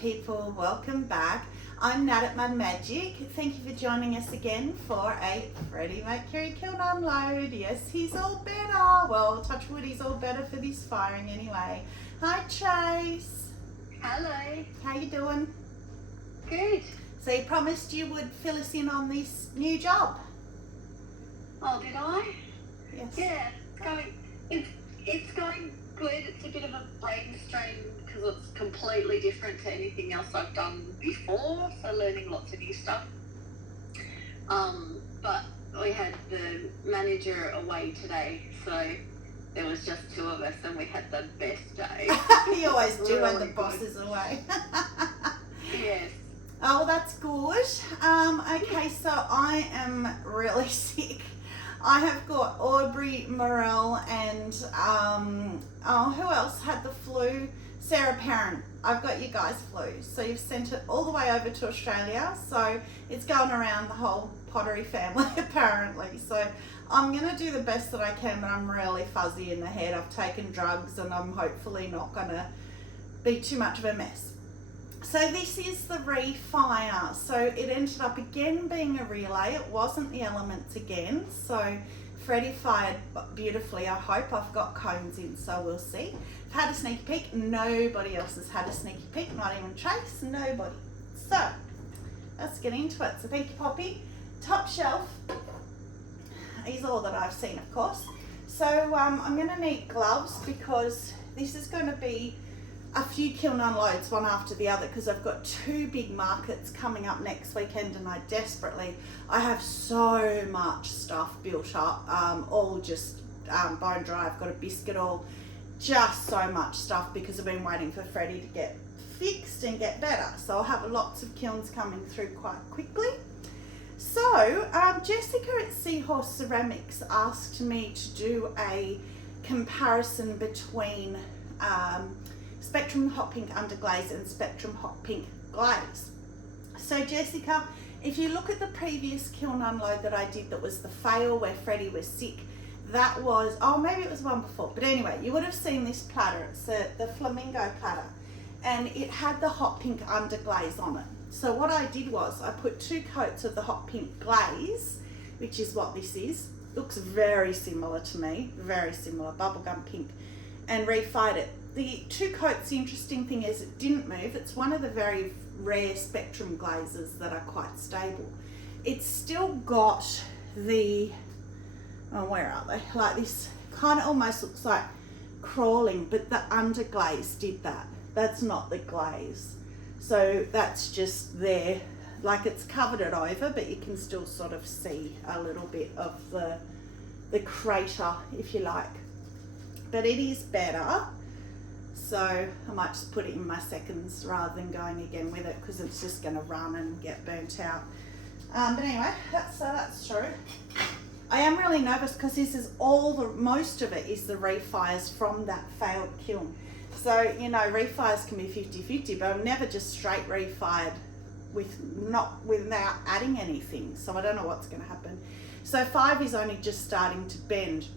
people, welcome back. I'm Nat at Mud Magic. Thank you for joining us again for a Freddy Mercury kiln unload. Yes, he's all better. Well, touch wood, he's all better for this firing anyway. Hi Trace. Hello. How you doing? Good. So you promised you would fill us in on this new job. Oh, did I? Yes. Yeah, it's going good. It's a bit of a brain strain because it's completely different to anything else I've done before, so learning lots of new stuff. But we had the manager away today, so there was just two of us and we had the best day. You always do when the Really boss good. is away. Yes. Oh, well, that's good. Okay, so I am really sick. I have got Aubrey, Morel, and who else had the flu? Sarah Parent. I've got you guys flu. So you've sent it all the way over to Australia. So it's going around the whole pottery family apparently. So I'm going to do the best that I can, but I'm really fuzzy in the head. I've taken drugs and I'm hopefully not going to be too much of a mess. So this is the refire. So it ended up again being a relay. It wasn't the elements again. So Freddy fired beautifully. I hope. I've got cones in, so we'll see. I've had a sneaky peek. Nobody else has had a sneaky peek. Not even Trace. Nobody. So let's get into it. So Pinky Poppy, top shelf. Is all that I've seen, of course. So I'm going to need gloves because this is going to be a few kiln unloads one after the other because I've got two big markets coming up next weekend and I have so much stuff built up, all just bone dry. I've got a biscuit all, just so much stuff because I've been waiting for Freddy to get fixed and get better. So I'll have lots of kilns coming through quite quickly. So Jessica at Seahorse Ceramics asked me to do a comparison between Spectrum Hot Pink Underglaze and Spectrum Hot Pink Glaze. So Jessica, if you look at the previous kiln unload that I did that was the fail where Freddy was sick, that was, oh maybe it was one before, but anyway, you would have seen this platter. It's the flamingo platter and it had the hot pink underglaze on it. So what I did was I put 2 coats of the hot pink glaze, which is what this is. Looks very similar to me, very similar, bubblegum pink, and refired it. The 2 coats, the interesting thing is it didn't move. It's one of the very rare spectrum glazes that are quite stable. It's still got the, oh where are they? Like this kind of almost looks like crawling, but the underglaze did that. That's not the glaze. So that's just there, like it's covered it over, but you can still sort of see a little bit of the crater, if you like. But it is better. So I might just put it in my seconds rather than going again with it because it's just going to run and get burnt out. But anyway, that's true. I am really nervous because this is most of it is the refires from that failed kiln. So, you know, refires can be 50-50, but I've never just straight refired without adding anything. So I don't know what's going to happen. So 5 is only just starting to bend.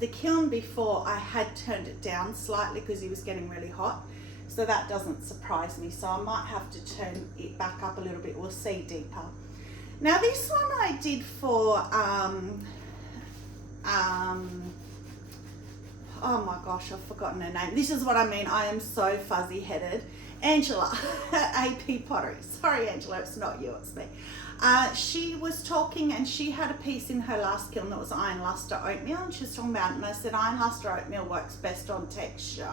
The kiln before I had turned it down slightly because he was getting really hot. So that doesn't surprise me. So I might have to turn it back up a little bit. We'll see deeper. Now this one I did for, oh my gosh, I've forgotten her name. This is what I mean. I am so fuzzy headed. Angela at AP Pottery. Sorry, Angela, it's not you, it's me. She was talking and she had a piece in her last kiln that was iron luster oatmeal and she was talking about it and I said iron luster oatmeal works best on texture.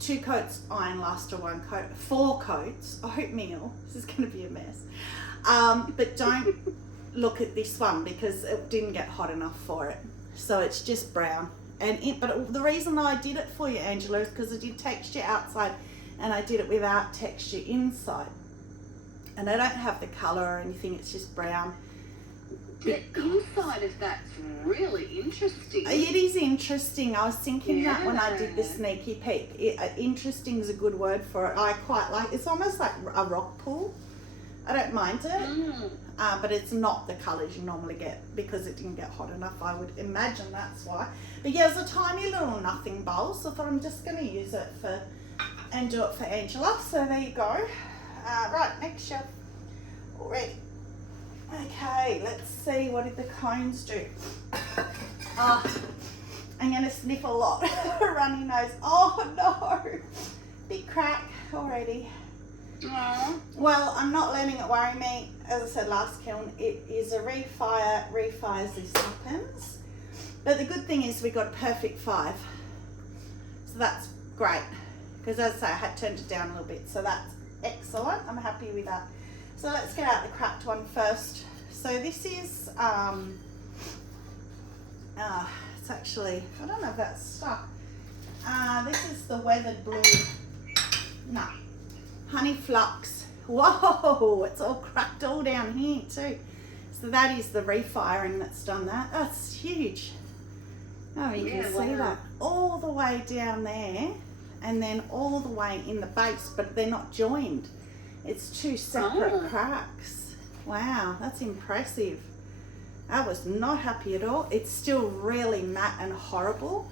2 coats iron luster, 1 coat, 4 coats oatmeal. This is going to be a mess. But don't look at this one because it didn't get hot enough for it. So it's just brown. But the reason I did it for you, Angela, is because I did texture outside and I did it without texture inside. And I don't have the colour or anything, it's just brown. The inside of that's really interesting. It is interesting. I was thinking that when I did the sneaky peek. Interesting is a good word for it. I quite like it. It's almost like a rock pool. I don't mind it. But it's not the colours you normally get because it didn't get hot enough. I would imagine that's why. But yeah, it's a tiny little nothing bowl, so I thought I'm just going to use it for and do it for Angela. So there you go. Right, next shelf. All ready. Okay, let's see, what did the cones do? Oh, I'm going to sniff a lot. Runny nose. Oh no, big crack already. Aww. Well, I'm not letting it worry me. As I said last kiln, it is a refire. Refires, this happens. But the good thing is we got a perfect 5. So that's great. Because as I say, I had turned it down a little bit. So that's excellent. I'm happy with that. So let's get out the cracked one first. So this is, it's actually, I don't know if that's stuck. This is the weathered blue. No. Honey flux. Whoa, it's all cracked all down here too. So that is the refiring that's done that. That's huge. Oh, you can see that all the way down there and then all the way in the base, but they're not joined. It's 2 separate cracks. Wow, that's impressive. I was not happy at all. It's still really matte and horrible.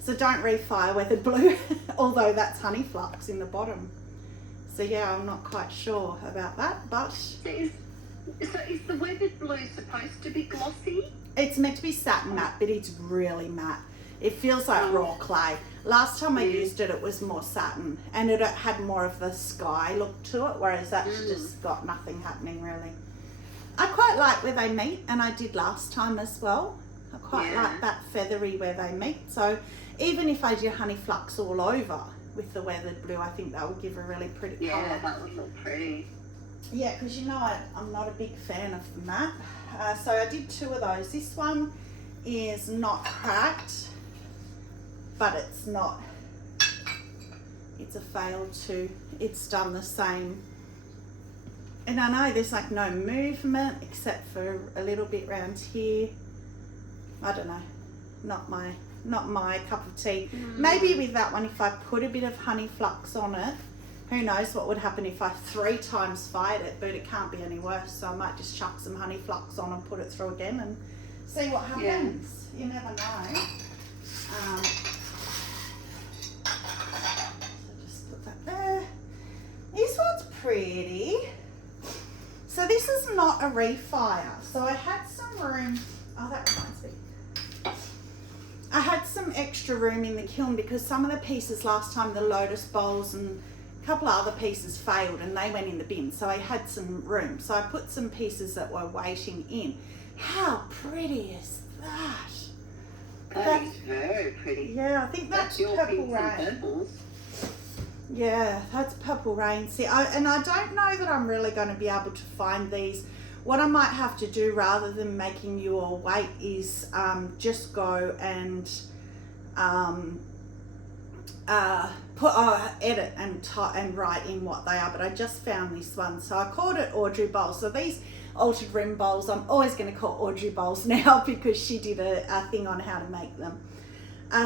So don't refire weathered blue, although that's honey flux in the bottom. So yeah, I'm not quite sure about that, but... So is the weathered blue supposed to be glossy? It's meant to be satin matte, but it's really matte. It feels like raw clay. Last time I used it, it was more satin, and it had more of the sky look to it, whereas that's just got nothing happening really. I quite like where they meet, and I did last time as well. I quite like that feathery where they meet. So even if I did honey flux all over with the weathered blue, I think that would give a really pretty colour. Yeah, that would look pretty. Yeah, because you know I'm not a big fan of the matte. So I did 2 of those. This one is not cracked, but it's not, it's a fail too. It's done the same. And I know there's like no movement except for a little bit around here. I don't know, not my cup of tea. Maybe with that one, if I put a bit of honey flux on it, who knows what would happen if I 3 times fired it, but it can't be any worse. So I might just chuck some honey flux on and put it through again and see what happens. You never know. So just put that there. This one's pretty. So this is not a refire. So I had some room. Oh, that reminds me. I had some extra room in the kiln because some of the pieces last time, the lotus bowls and a couple of other pieces failed and they went in the bin. So I had some room. So I put some pieces that were waiting in. How pretty is that? That is very pretty. Yeah, I think that's Purple Rain. Yeah, that's Purple Rain. See, and I don't know that I'm really going to be able to find these. What I might have to do rather than making you all wait is just go and edit and write in what they are. But I just found this one, so I called it Audrey Bowl. So these altered rim bowls, I'm always going to call Audrey Bowls now because she did a thing on how to make them.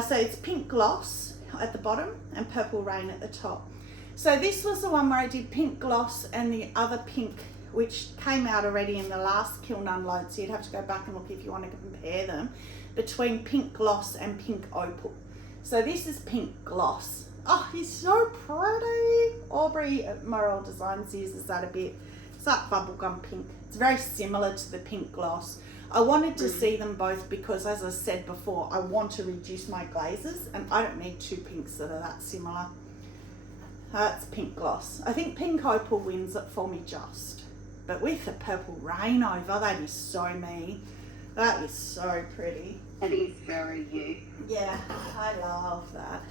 So it's pink gloss at the bottom and Purple Rain at the top. So this was the one where I did pink gloss and the other pink, which came out already in the last kiln unload, so you'd have to go back and look if you want to compare them, between pink gloss and pink opal. So this is pink gloss. Oh, it's so pretty. Aubrey Morel Designs uses that a bit. It's like bubblegum pink. It's very similar to the pink gloss. I wanted to see them both because, as I said before, I want to reduce my glazes and I don't need 2 pinks that are that similar. That's pink gloss. I think pink opal wins it for me just. But with the Purple Rain over, that is so me. That is so pretty. It is very you. Yeah, I love that.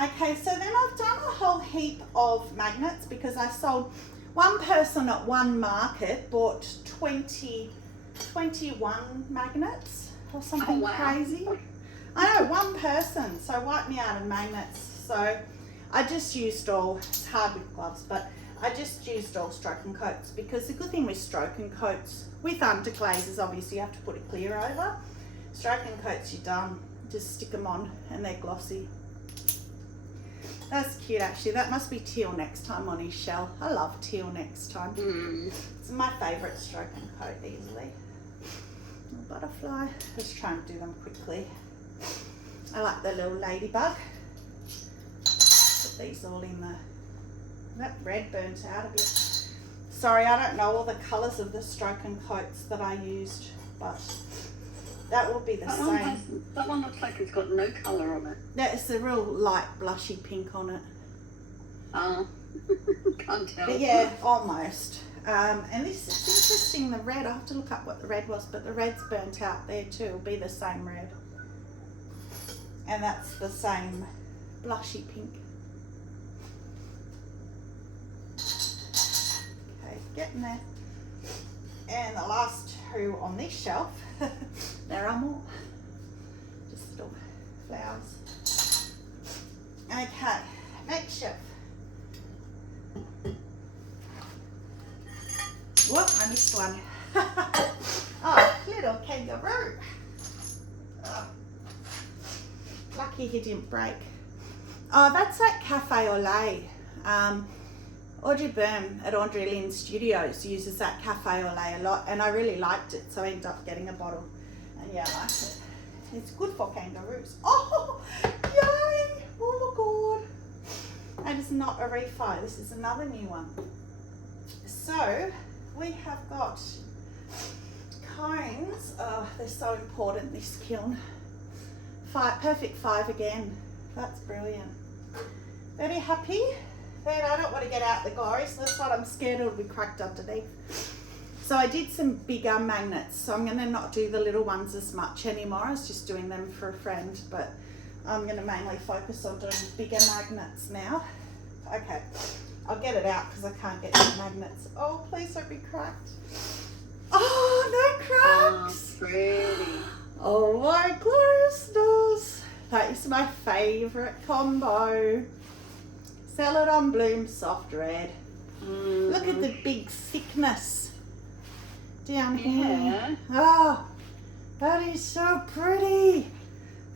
Okay, so then I've done a whole heap of magnets because I sold, one person at one market bought 21 magnets or something crazy. I know, one person, so wipe me out of magnets. So I just used all, it's hard with gloves, but I just used all stroke and coats because the good thing with stroke and coats, with underglazes obviously you have to put it clear over. Stroke and coats you're done, just stick them on and they're glossy. That's cute actually. That must be teal next time on his shell. I love teal next time. It's my favourite stroke and coat easily. Little butterfly. Just try and do them quickly. I like the little ladybug. Put these all in the, that red burnt out a bit. Sorry, I don't know all the colours of the stroke and coats that I used, but that will be the same. That one looks like it's got no colour on it. Yeah, it's a real light blushy pink on it. Can't tell. But yeah, almost. And this is interesting, the red, I have to look up what the red was, but the red's burnt out there too. It'll be the same red. And that's the same blushy pink. Okay, getting there. And the last two on this shelf, there are more. Just little flowers. Okay, next shelf. Whoop, I missed one. Oh, little kangaroo. Oh. Lucky he didn't break. Oh, that's that Cafe au Lait. Audrey Byrne at Audrey Lynn Studios uses that Cafe au Lait a lot, and I really liked it, so I ended up getting a bottle. And yeah, I liked it. It's good for kangaroos. Oh, yay! Oh my god. And it's not a refi, this is another new one. So, we have got cones. Oh, they're so important, this kiln. Perfect 5 again. That's brilliant. Very happy. Then I don't want to get out the glory, so that's what I'm scared it'll be cracked underneath. So I did some bigger magnets, so I'm going to not do the little ones as much anymore. I was just doing them for a friend, but I'm going to mainly focus on doing bigger magnets now. Okay, I'll get it out because I can't get the magnets. Oh, please don't be cracked. Oh, no cracks. Oh, pretty. Oh my gloriousness. That is my favourite combo. Celadon Bloom Soft Red. Look at the big thickness down here. Oh, that is so pretty.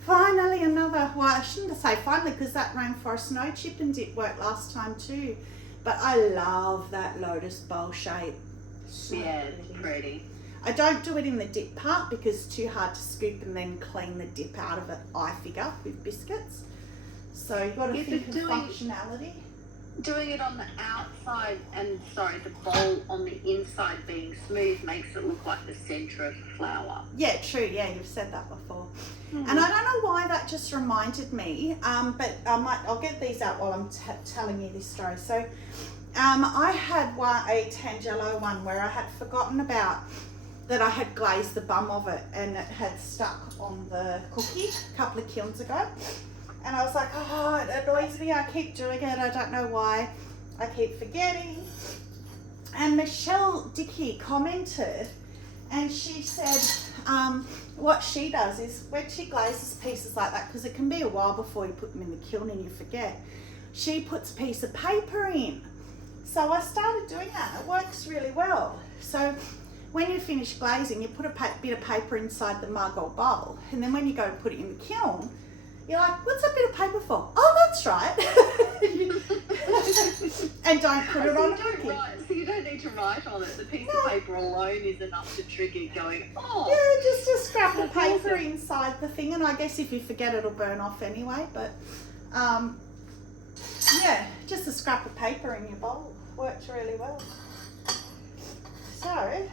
Finally another, well, I shouldn't say finally because that Rainforest Snow Chip and Dip worked last time too. But I love that lotus bowl shape. So yeah, it's pretty. I don't do it in the dip part because it's too hard to scoop and then clean the dip out of it, I figure, with biscuits. So you've got to think of functionality. Doing it on the outside and, the bowl on the inside being smooth makes it look like the centre of the flower. Yeah, true. Yeah, you've said that before. And I don't know why that just reminded me, but I'll get these out while I'm telling you this story. So I had a Tangelo one where I had forgotten about that I had glazed the bum of it and it had stuck on the cookie a couple of kilns ago. And I was like, oh, it annoys me. I keep doing it. I don't know why. I keep forgetting. And Michelle Dickey commented and she said what she does is when she glazes pieces like that, because it can be a while before you put them in the kiln and you forget, she puts a piece of paper in. So I started doing that. It works really well. So when you finish glazing, you put a bit of paper inside the mug or bowl, and then when you go to put it in the kiln, you're like, what's that bit of paper for? Oh, that's right. And don't put it on a cookie. So you don't need to write on it. The piece of paper alone is enough to trigger going, oh. Yeah, just a scrap of paper inside the thing, and I guess if you forget it'll burn off anyway, but yeah, just a scrap of paper in your bowl works really well. So,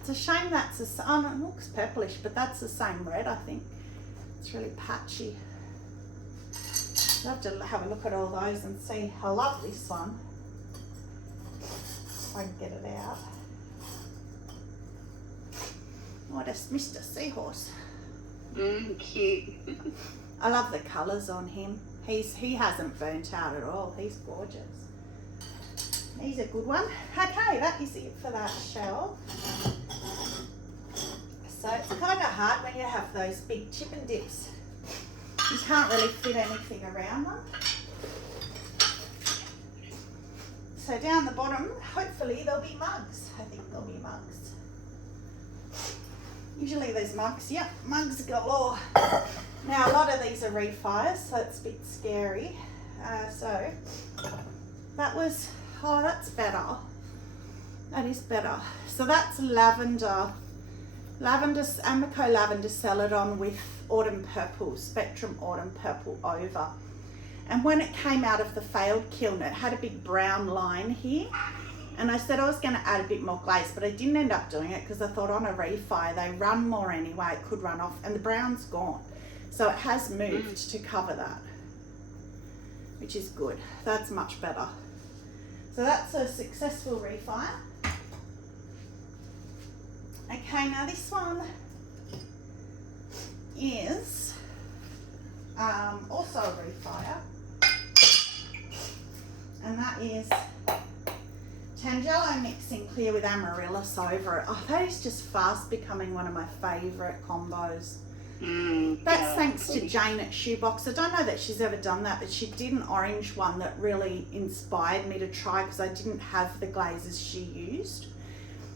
it's a shame that's it looks purplish, but that's the same red, I think. It's really patchy. I'll have to have a look at all those and see. I love this one. If I can get it out. Oh, that's Mr. Seahorse. Cute. I love the colours on him. He hasn't burnt out at all. He's gorgeous. He's a good one. Okay, that is it for that shell. So it's kind of hard when you have those big chip and dips. You can't really fit anything around them. So down the bottom, hopefully there'll be mugs. I think there'll be mugs. Usually there's mugs. Yep, mugs galore. Now a lot of these are refires, so it's a bit scary. So that was, oh, that's better. That is better. So that's lavender. Amaco lavender celadon with autumn purple, spectrum autumn purple over. And when it came out of the failed kiln, it had a big brown line here. And I said I was going to add a bit more glaze, but I didn't end up doing it because I thought on a refire they run more anyway, it could run off, and the brown's gone. So it has moved to cover that, which is good. That's much better. So that's a successful refire. Okay, now this one is also a refire, and that is Tangelo mixing clear with amaryllis over it. Oh, that is just fast becoming one of my favourite combos. That's thanks to Jane at Shoebox. I don't know that she's ever done that, but she did an orange one that really inspired me to try because I didn't have the glazes she used.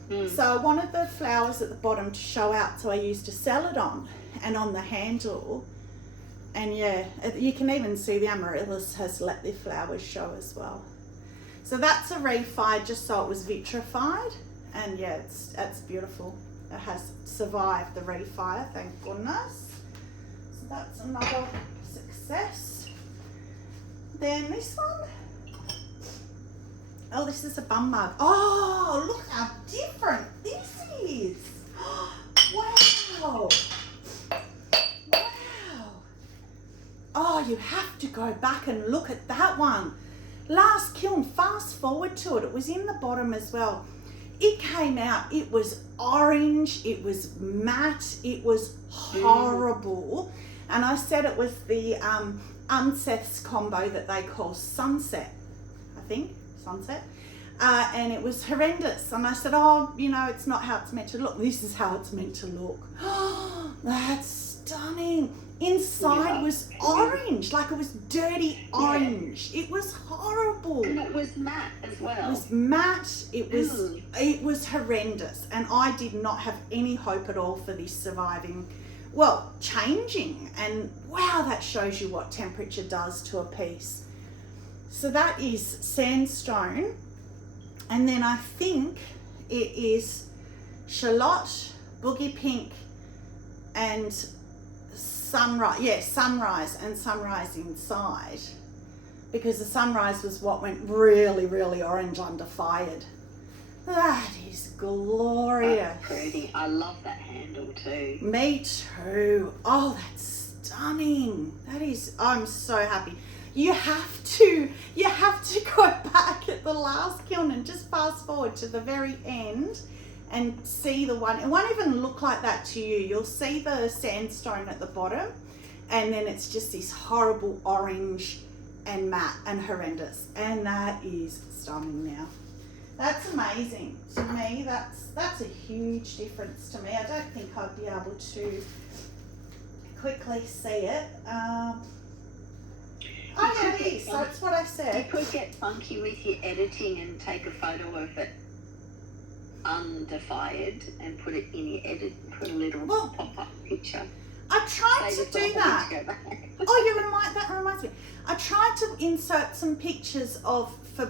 So I wanted the flowers at the bottom to show out, so I used a celadon and on the handle. And yeah, you can even see the amaryllis has let the flowers show as well. So that's a refire just so it was vitrified, and yeah, it's beautiful. It has survived the refire, thank goodness. So that's another success. Then this one. Oh, this is a bum mug. Oh, look how different this is. Wow. Wow. Oh, you have to go back and look at that one. Last kiln, fast forward to it. It was in the bottom as well. It came out, it was orange, it was matte, it was horrible. And I said it was the Unseth's combo that they call Sunset, I think, Sunset. And it was horrendous. And I said, oh, you know, it's not how it's meant to look. This is how it's meant to look. Oh, that's stunning. Inside was orange, like it was dirty orange. It was horrible. And it was matte as well. It was matte. It was horrendous, and I did not have any hope at all for this surviving. Well, changing, and wow, that shows you what temperature does to a piece. So that is sandstone, and then I think it is shallot, boogie pink, and sunrise. Yeah, sunrise and sunrise inside, because the sunrise was what went really, really orange under fired. That is glorious. That's pretty. I love that handle too. Me too. Oh, that's stunning. That is, I'm so happy. You have to go back at the last kiln and just fast forward to the very end and see the one. It won't even look like that to you. You'll see the sandstone at the bottom, and then it's just this horrible orange and matte and horrendous. And that is stunning now. That's amazing. To me, that's a huge difference to me. I don't think I'd be able to quickly see it. Oh yeah, it is. So that's what I said. You could get funky with your editing and take a photo of it undefired and put it in your edit, put a little pop-up picture. I tried to do that. Oh, that reminds me. I tried to insert some pictures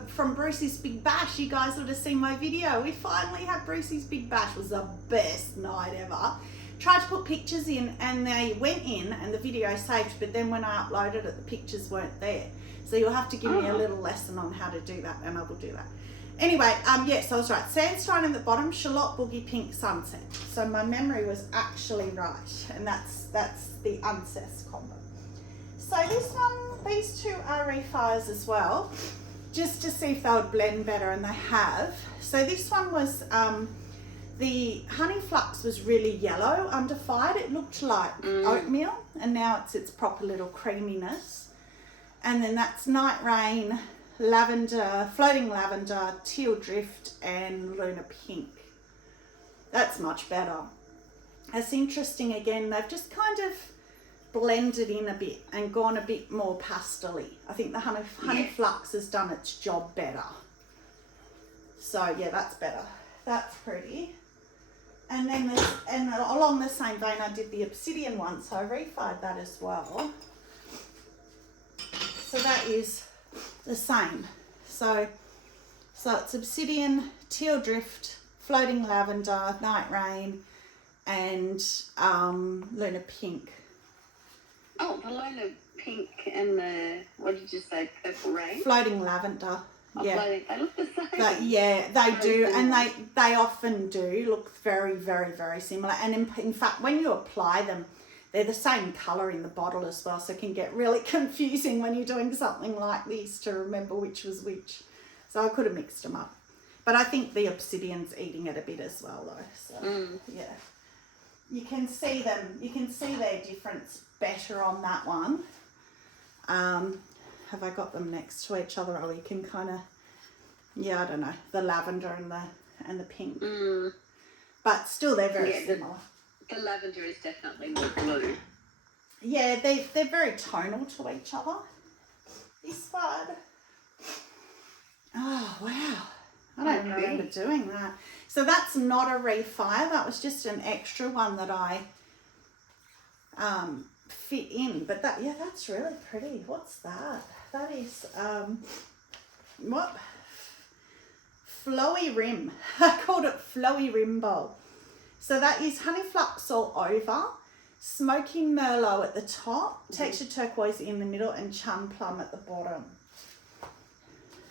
from Brucey's Big Bash. You guys would have seen my video. We finally had Brucey's Big Bash. It was the best night ever. Tried to put pictures in, and they went in and the video saved, but then when I uploaded it, the pictures weren't there. So you'll have to give me a little lesson on how to do that, and I will do that. Anyway, yes, I was right. Sandstone in the bottom, shallot, boogie pink, sunset. So my memory was actually right, and that's the Unseth's combo. So these two are refires as well, just to see if they would blend better, and they have. So this one was, the honey flux was really yellow under fired. It looked like oatmeal, and now it's its proper little creaminess. And then that's Night Rain, lavender, floating lavender, teal drift, and Luna pink. That's much better. It's interesting again, they've just kind of blended in a bit and gone a bit more pastel-y. I think the honey flux has done its job better. So yeah, that's better. That's pretty. And then along the same vein, I did the obsidian one, so I refired that as well. So that is the same. So it's obsidian, teal drift, floating lavender, night rain, and Luna pink. Oh, below the pink and the, what did you say, purple rain? Floating lavender. Yeah. Floating. They look the same. Yeah, they Very do, similar. and they often do look very, very, very similar. And in fact, when you apply them, they're the same colour in the bottle as well, so it can get really confusing when you're doing something like this to remember which was which. So I could have mixed them up. But I think the obsidian's eating it a bit as well, though. So, yeah. You can see them, you can see their difference better on that one. Have I got them next to each other? Or you can kind of, yeah, I don't know, the lavender and the pink. But still, they're very similar. The lavender is definitely more blue. Yeah, they're very tonal to each other. This one. Oh, wow. I don't remember doing that. So that's not a refire. That was just an extra one that I fit in. But that, yeah, that's really pretty. What's that? That is, what? Flowy rim. I called it flowy rim bowl. So that is honey flux all over, smoky merlot at the top, textured turquoise in the middle, and chum plum at the bottom.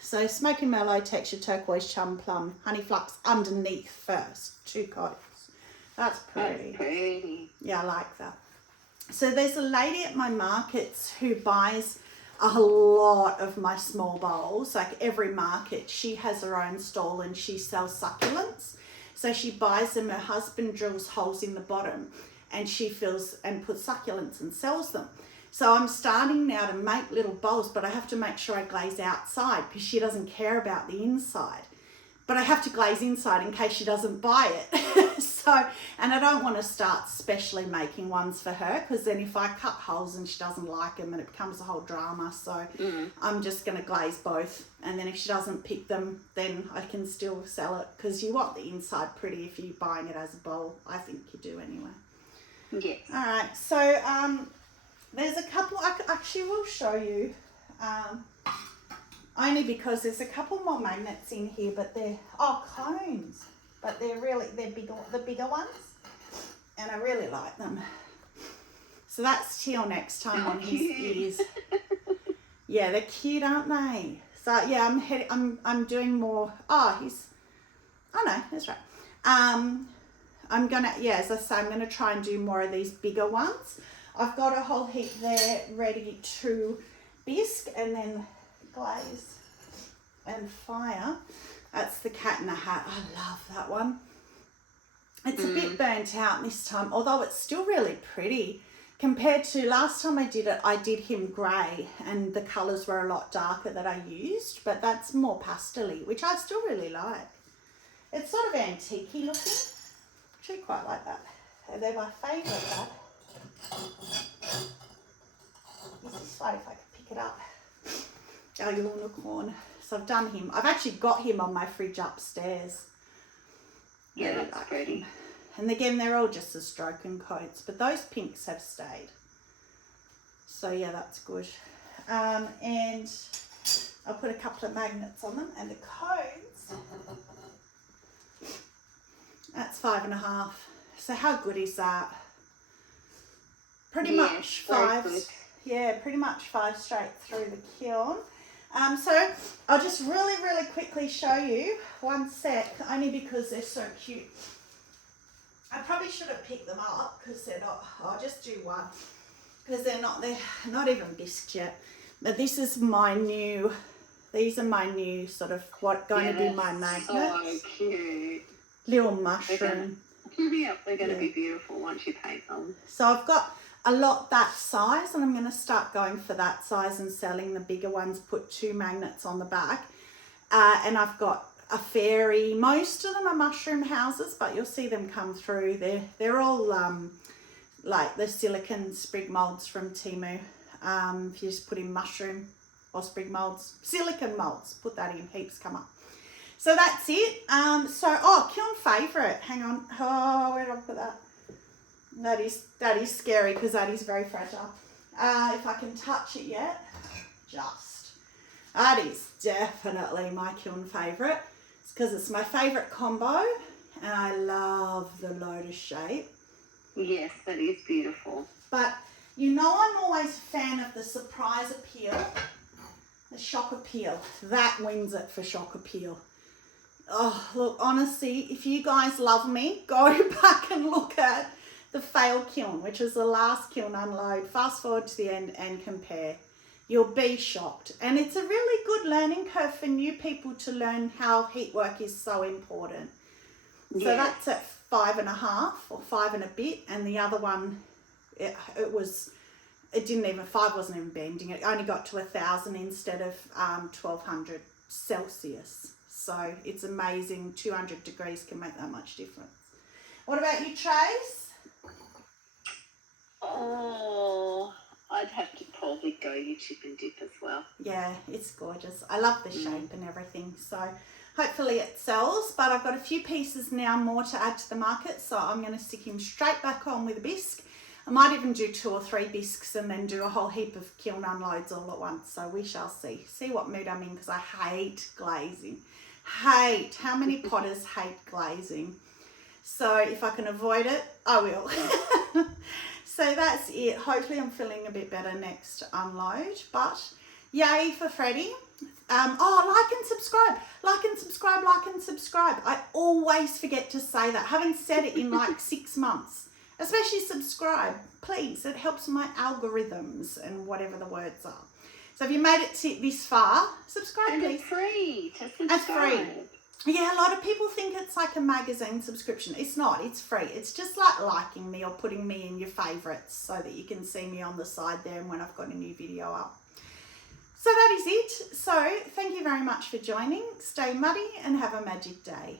So smoky merlot, textured turquoise, chum plum, honey flux underneath first, 2 coats. That's pretty. That's pretty. Yeah, I like that. So there's a lady at my markets who buys a lot of my small bowls. Like every market, she has her own stall and she sells succulents. So she buys them, her husband drills holes in the bottom and she fills and puts succulents and sells them. So I'm starting now to make little bowls, but I have to make sure I glaze outside because she doesn't care about the inside. But I have to glaze inside in case she doesn't buy it. And I don't want to start specially making ones for her because then if I cut holes and she doesn't like them and it becomes a whole drama. So I'm just going to glaze both. And then if she doesn't pick them, then I can still sell it because you want the inside pretty if you're buying it as a bowl. I think you do anyway. Yes. All right. So there's a couple, I actually will show you. Only because there's a couple more magnets in here, but they're, cones. But they're bigger, the bigger ones. And I really like them. So that's till next time on his ears. Yeah, they're cute, aren't they? So yeah, I'm doing more. Oh, no, that's right. I'm gonna, yeah, as I say, I'm gonna try and do more of these bigger ones. I've got a whole heap there ready to bisque and then glaze and fire. That's the Cat in the Hat. I love that one. It's a bit burnt out this time, although it's still really pretty. Compared to last time I did it, I did him grey and the colours were a lot darker that I used, but that's more pastel-y, which I still really like. It's sort of antique-y looking. Actually quite like that. They're my favourite, that. Is this way if I can pick it up? Oh, unicorn. So I've done him. I've actually got him on my fridge upstairs. Yeah, that's pretty. And again, they're all just the stroke and coats, but those pinks have stayed. So yeah, that's good. And I'll put a couple of magnets on them and the codes. That's 5.5. So how good is that? Pretty much 5. Yeah, pretty much 5 straight through the kiln. So I'll just really, really quickly show you one sec, only because they're so cute. I probably should have picked them up because they're not, I'll just do one because they're not even bisqued yet. But this is these are my new sort of going to be my magnets. So cute. Little mushroom. They're going to be beautiful once you paint them. So I've got a lot that size and I'm going to start going for that size and selling the bigger ones, put 2 magnets on the back. And I've got a fairy. Most of them are mushroom houses, but you'll see them come through. They're all like the silicone sprig molds from Temu. If you just put in mushroom or sprig molds, silicone molds, put that in, heaps come up. So that's it. Kiln favourite. Hang on. Oh, where did I put that? That is scary because that is very fragile. If I can touch it yet, that is definitely my kiln favourite. It's because it's my favourite combo and I love the lotus shape. Yes, that is beautiful. But You know I'm always a fan of the surprise appeal, the shock appeal. That wins it for shock appeal. Oh, look, honestly, if you guys love me, go back and look at the failed kiln, which is the last kiln unload. Fast forward to the end and compare. You'll be shocked. And it's a really good learning curve for new people to learn how heat work is so important. So that's at 5.5 or 5 and a bit, and the other one, it didn't even, 5 wasn't even bending. It only got to 1,000 instead of 1,200 Celsius. So it's amazing. 200 degrees can make that much difference. What about you, Trace? Oh, I'd have to probably go chip and dip as well. Yeah, it's gorgeous. I love the shape and everything. So hopefully it sells, but I've got a few pieces now more to add to the market. So I'm going to stick him straight back on with a bisque. I might even do 2 or 3 bisques and then do a whole heap of kiln unloads all at once. So we shall see. See what mood I'm in, because I hate glazing. Hate. How many potters hate glazing? So if I can avoid it, I will. So that's it. Hopefully I'm feeling a bit better next unload. But yay for Freddy. Like and subscribe. Like and subscribe, like and subscribe. I always forget to say that. I haven't said it in like 6 months. Especially subscribe, please. It helps my algorithms and whatever the words are. So if you made it this far, subscribe, and please. It's free to subscribe. It's free. Yeah, a lot of people think it's like a magazine subscription. It's not. It's free. It's just like liking me or putting me in your favourites so that you can see me on the side there and when I've got a new video up. So that is it. So thank you very much for joining. Stay muddy and have a magic day.